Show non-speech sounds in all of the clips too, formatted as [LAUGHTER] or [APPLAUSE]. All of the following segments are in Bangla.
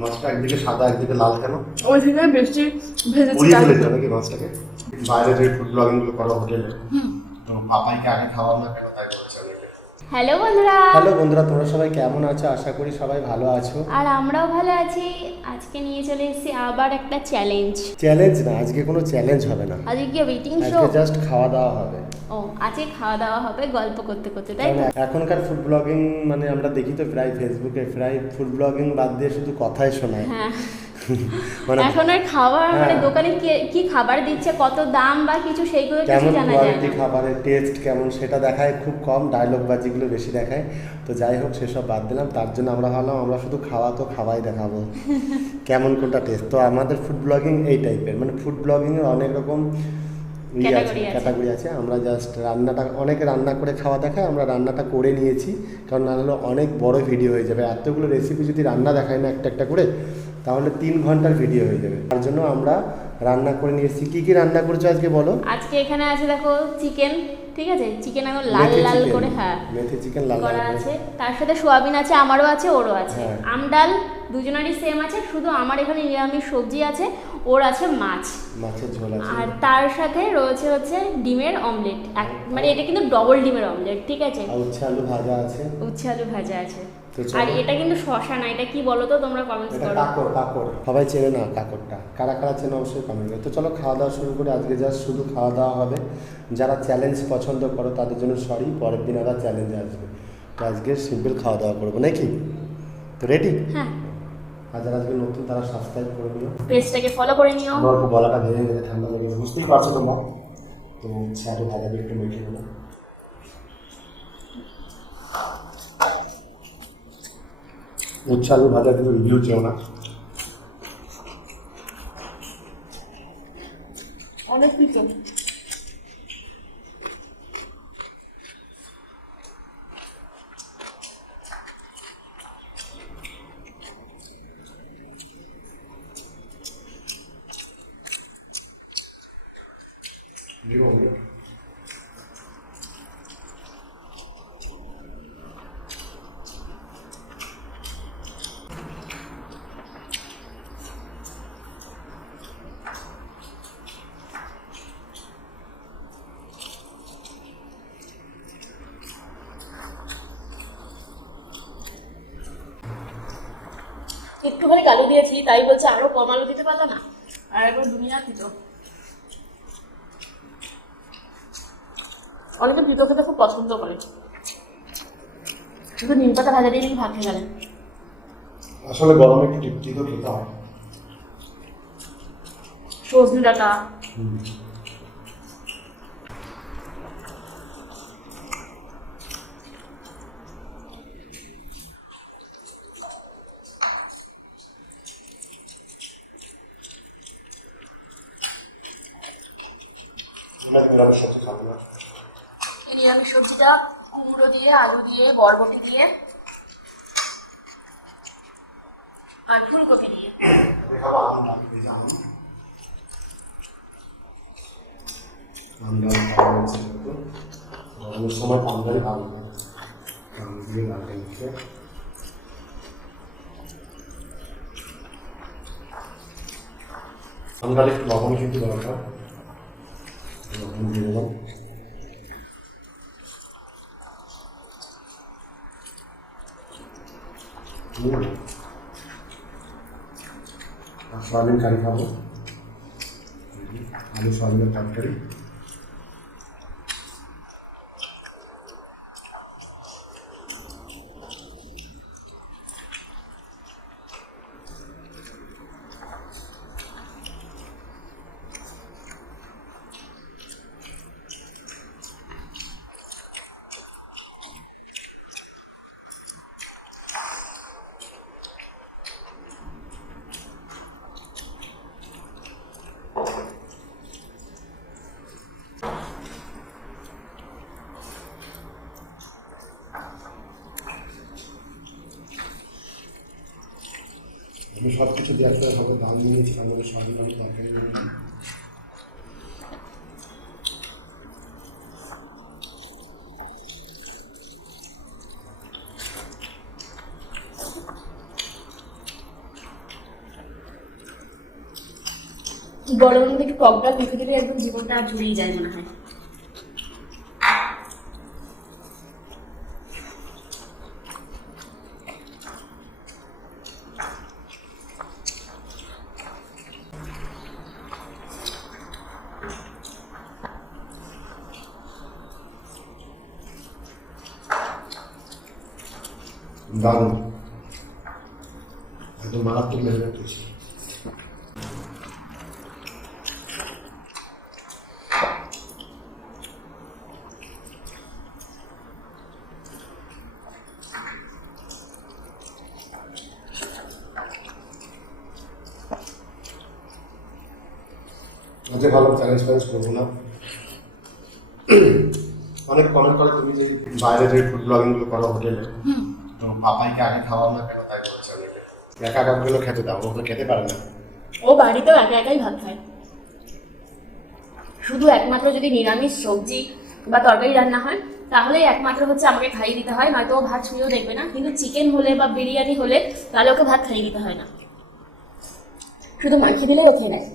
মাছটা একদিকে সাদা একদিকে লাল কেন? ওই থেকে বেশি ভেজেছি তাই। ফেলেছো নাকি মাছটাকে? বাইরে যে ফুড ব্লগিংগুলো করো হোটেলে তো পাপাইকে আগে খাওয়াবো না কেন তাই করছে হ্যালো বন্ধুরা। হ্যালো বন্ধুরা তোমরা সবাই কেমন আছো? আশা করি সবাই ভালো আছো। আর আমরাও ভালো আছি। আজকে নিয়ে চলে এসেছি আবার একটা চ্যালেঞ্জ চ্যালেঞ্জ না আজকে কোনো চ্যালেঞ্জ হবে না। আজকে কি ওয়েটিং শো আজকে জাস্ট খাওয়া দাওয়া হবে। ও আজকে খাওয়া দাওয়া হবে গল্প করতে করতে তাই কারণ তো? এখনকার ফুড ব্লগিং মানে আমরা দেখি তো প্রায় ফেসবুকে প্রায় ফুড ব্লগিং বাদ দিয়ে শুধু কথাই শোনায়। হ্যাঁ। [LAUGHS] মানে এখন আর খাবার মানে হ্যাঁ। দোকানে কি- কি খাবার দিচ্ছে কত দাম বা কিছু সেইগুলো কিছু জানা যায় না। খাবারের টেস্ট কেমন সেটা দেখায় খুব কম ডায়লগ বাজিগুলো বেশি দেখায়। তো যাই হোক সেসব বাদ দিলাম তার জন্য আমরা ভাবলাম আমরা শুধু খাওয়া তো খাওয়াই দেখাবো। [LAUGHS] কেমন কোনটা টেস্ট তো আমাদের ফুড ব্লগিং এই টাইপের মানে ফুড ব্লগিংয়ের অনেক রকম ইয়ে ক্যাটাগরি আছে। আমরা জাস্ট রান্নাটা অনেকে রান্না করে খাওয়া দেখায় আমরা রান্নাটা করে নিয়েছি। কারণ না হলে অনেক বড় ভিডিও হয়ে যাবে। এতগুলো রেসিপি যদি রান্না দেখায় না একটা একটা করে তাহলে তিন ঘণ্টার ভিডিও হয়ে যাবে। তার জন্য আমরা রান্না করে নিয়ে এসেছি কি কী রান্না করেছ আজকে বলো? আজকে এখানে আছে দেখো চিকেন ঠিক আছে? চিকেন এখন লাল লাল করে হ্যাঁ। মেথি চিকেন লাল লাল করা আছে। তার সাথে সোয়াবিন আছে আমারও আছে ওরও আছে। হ্যাঁ। আমডাল দুজনেরই সেম আছে শুধু আমার এখানে নিরামিষ সবজি আছে। ওর আছে মাছ। মাছের ঝোল আছে। আর তার সাথে রয়েছে হচ্ছে ডিমের অমলেট। মানে এটা কিন্তু ডবল ডিমের অমলেট ঠিক আছে? আর উচ্ছে আলু ভাজা আছে। উচ্ছে আলু ভাজা আছে। আর এটা কিন্তু শশা না এটা কি বলো তো তোমরা কমেন্টস করো? কাকড় কাকড়। সবাই চেনে না কাকড়টা। কারা কারা চেনে অবশ্যই কমেন্ট করে। তো চলো খাওয়া দাওয়া শুরু করে। আজকে জাস্ট শুধু খাওয়া দাওয়া হবে। যারা চ্যালেঞ্জ পছন্দ করো তাদের জন্য সরি পরের দিন আবার চ্যালেঞ্জ আসবে। তো আজকে সিম্পল খাওয়া দাওয়া করব নাকি? তো রেডি হ্যাঁ। আর যারা আজকে নতুন তারা সাবস্ক্রাইব করে নিও। পেজটাকে ফলো করে নিও। আমার একটু গলাটা ভেঙে গেছে ঠান্ডা লেগে গেছে বুঝতেই পারছ তোমরা? তো আরও ভাজাবে একটু মেখে নেব উচ্ছে আলু ভাজা কিন্তু রিভিউ চেও না। অনেক কিছু। একটুখানি আলু দিয়েছি, তাই বলছে আরও কম আলু দিতে পারল না। আর একবার দুনিয়া দিত। অনেকে তিতো খেতে খুব পছন্দ করে। শুধু নিম পাতা ভাজা দিয়ে ভাত খেয়ে গেলেন আসলে গরমে একটু টিপটি তো খেতে হয়। সজনে ডাটা। নিরামিষ সবজি খাব না এই নিরামিষ সবজিটা কুমড়ো দিয়ে, আলু দিয়ে, বরবটি দিয়ে, আর ফুলকপি দিয়ে। লবণ কিন্তু দরকার। লবণ দিয়ে দেবো হুম আর সয়াবিন কারি খাব আলু সব কিছু দেওয়ার হবে দাম নিয়েছিলাম বলে সাধারণ দরকার বড় নিলাম। মধ্যে একটু টক ডাল মেখে দিলে একদম জীবনটা আর জুড়েই যায় মনে হয়। দারুণ। একদম মারাত্মক মেহনত করছি আজকে ভালো চ্যালেঞ্জ ফ্যালেঞ্জ করব না। অনেক কমেন্ট করে তুমি যে বাইরে যে ফুড ব্লগিংগুলো করো হোটেলে পাপাইকে আগে খাওয়াও না কেন? তাই বলছে অনেকে একা একা গুলো খেতে দাও, ও তো খেতে পারে না। ও বাড়িতেও একা একাই ভাত খায়। শুধু একমাত্র যদি নিরামিষ সবজি বা তরকারি রান্না হয়, তাহলেই একমাত্র হচ্ছে আমাকে খাইয়ে দিতে হয়, নয়তো ভাত ছুঁয়েও দেখবে না। কিন্তু চিকেন হলে বা বিরিয়ানি হলে, তাহলে ওকে ভাত খাইয়ে দিতে হয় না। শুধু মাখিয়ে দিলেই ও খেয়ে নেয়।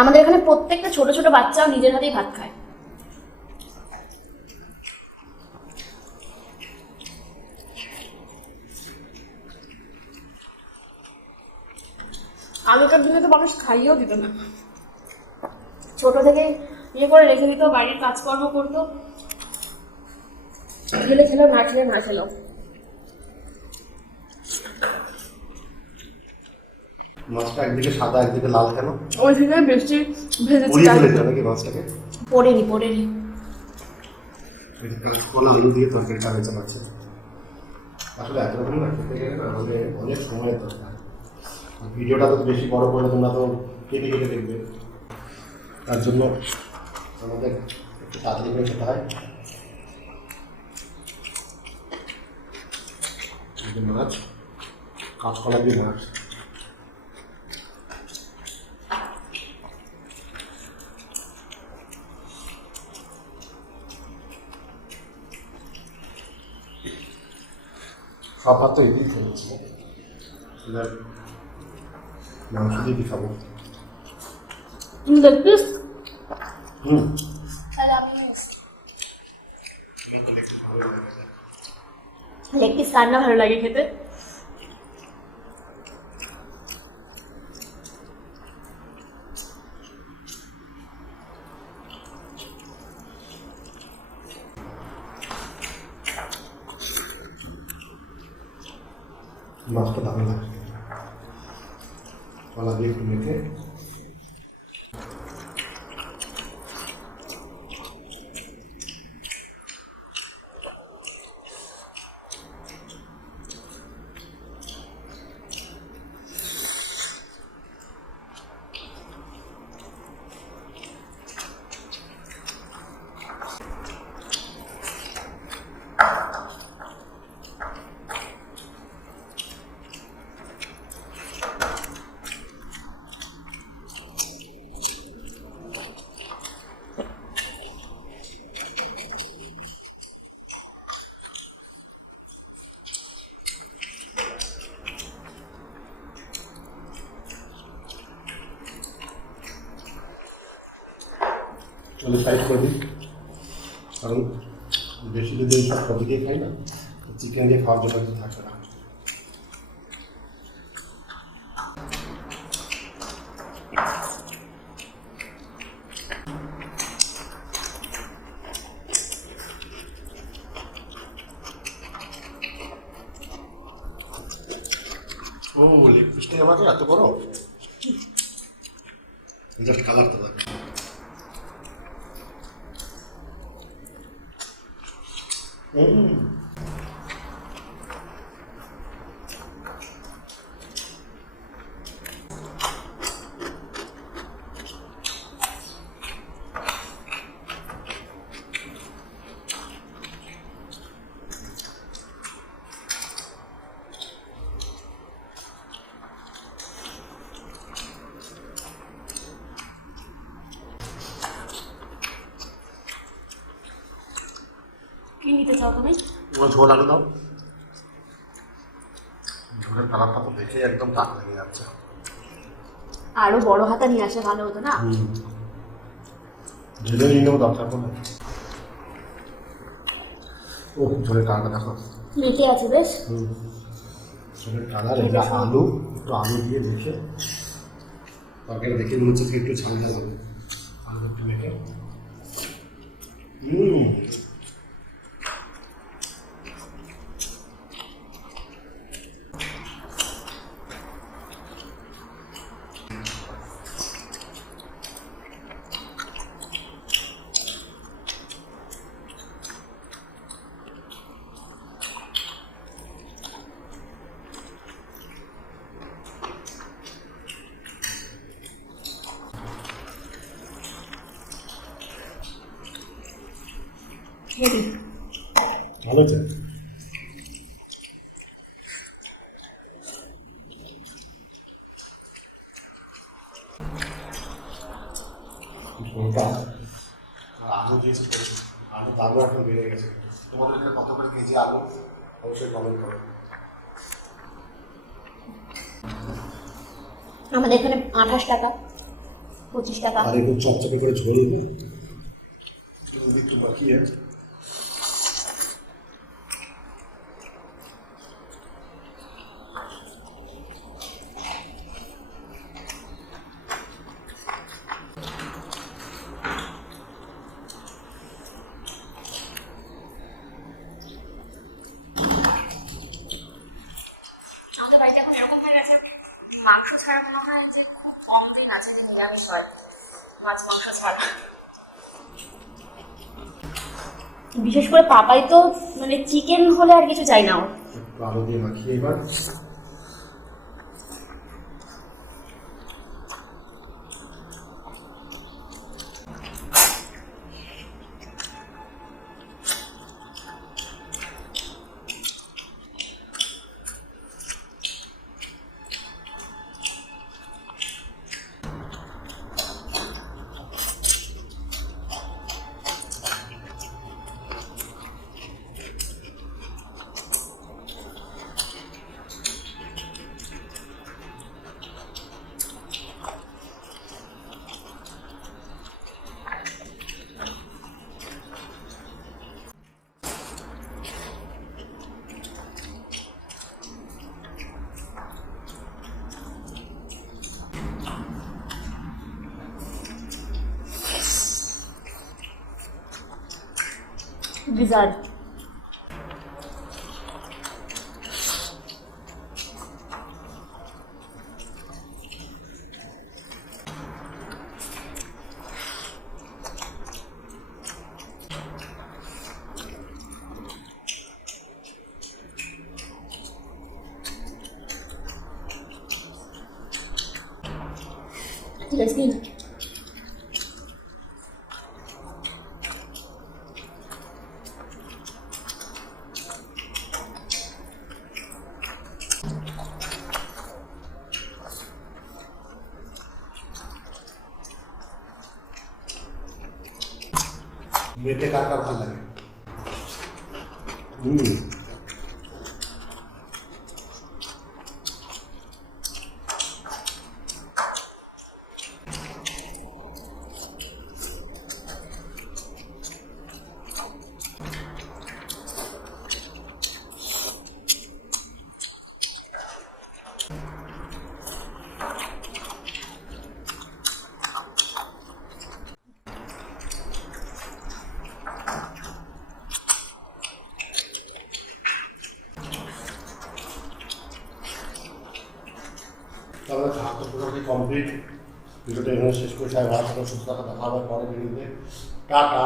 আমাদের এখানে প্রত্যেকটা ছোট ছোট বাচ্চাও নিজের হাতেই ভাত খায়। আগেকার দিনে তো মানুষ খাইয়েও দিত না। ছোট থেকে ইয়ে করে রেখে দিত বাড়ির কাজকর্ম করতো। খেলে খেলো না খেলে না খেলো। মাছটা একদিকে সাদা একদিকে লাল কেন? ওই থেকে বেশি ভেজেছি পুড়িয়ে তাই। ফেলেছে নাকি মাছটাকে? পড়েনি পড়েনি। আলু দিয়ে তরকারিটা আসলে এত রকম না খেতে গেলে আমাদের অনেক সময়ের দরকার। ভিডিওটা তো বেশি বড় করলে তোমরা তো কেটে কেটে দেখবে। তার জন্য আমাদের একটু তাড়াতাড়ি করে খেতে হয়। মাছ, কাঁচকলা দিয়ে মাছ। ভাত তো এদিকে খেয়েছি মাংস দিয়ে কি খাব তুমি পিস হুম তাহলে আমি লেগ পিস কার না ভালো লাগে খেতে মাছটা দারুণ লাগে কলা দিয়ে একটু মেখে চলে সাইড করে দিই। কারণ বেশি যদি সব খাই না। চিকেন দিয়ে খাওয়ার জন্য থাকে না ও লেগ পিসটাই আমাকে এত বড় জাস্ট কালার তো লাগে হুম কি নিতে চাও তুমি? ঝোল আলু দাও। ঝোলের কালারটা তো দেখেই একদম টাক লেগে যাচ্ছে। আরও বড় হাতা নিয়ে আসলে ভালো হতো না? ঝেলে নিয়ে নেব দরকার পড়লে ও ঝোলের কালারটা দেখো। মেটে আছে বেশ। ঝোলের কালার এটা আলু একটু আলু দিয়ে দেখে তরকারিটা দেখে মনে হচ্ছে একটু ঝাল ঝাল হবে। আলু একটু মেখে। হুম। ভালো আছে? আলু দিয়েছে আলু দামও এখন বেড়ে গেছে। তোমাদের এখানে কত করে কেজি আলু? অবশ্যই কমেন্ট করো। আমাদের এখানে আঠাশ টাকা পঁচিশ টাকা। আর একটু চপচপে করে ঝোল না? একটু বাকি আছে আমাদের বাড়িতে এখন এরকম হয়ে গেছে মাংস মনে হয় যে খুব কম দিন আছে যে নিরামিষ হয়। মাছ মাংস ছাড়া। বিশেষ করে পাপাই তো মানে চিকেন হলে আর কিছু চাই না মাখিয়ে এবার। ডিজার্ট ঠিক আছে নিন। মেটে কার কার ভালো লাগে হুম তাহলে খাওয়া তো পুরোপুরি কমপ্লিট ভিডিওটা এখানে শেষ করে সবাই ভালো সুস্থ থাকা দেখা হবে পরে ভিডিওতে টাটা